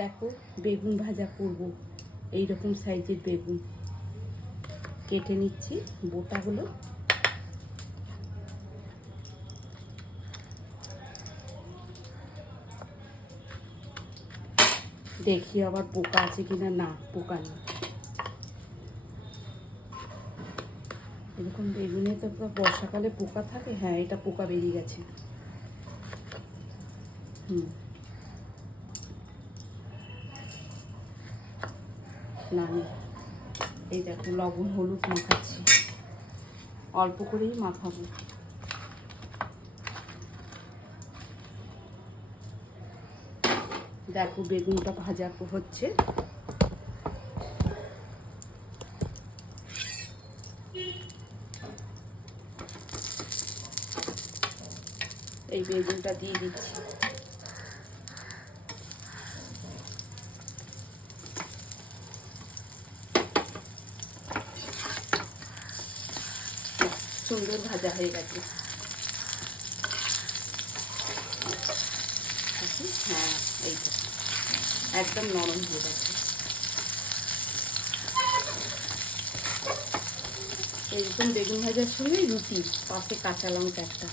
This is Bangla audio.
দেখো বেগুন ভাজা করব। এই রকম সাইজের বেগুন কেটে নিচ্ছি বোটাগুলো। দেখি আবার পোকা আছে কিনা। না, পোকা নেই। এরকম বেগুনে তো পুরো বর্ষাকালে পোকা থাকে। হ্যাঁ, এটা পোকা বেরিয়ে গেছে। না, এই দেখো লবণ হলুদ মাখাচ্ছি, অল্প করেই মাখাবো। দেখো বেগুনটা ভাজা হচ্ছে। এই বেগুনটা দিয়ে দিচ্ছি। সুন্দর ভাজা হয়ে গেছে। হ্যাঁ, এইটা একদম নরম হয়ে গেছে। এরকম বেগুন ভাজার সঙ্গে রুটি, পাশে কাঁচা লঙ্কা একটা।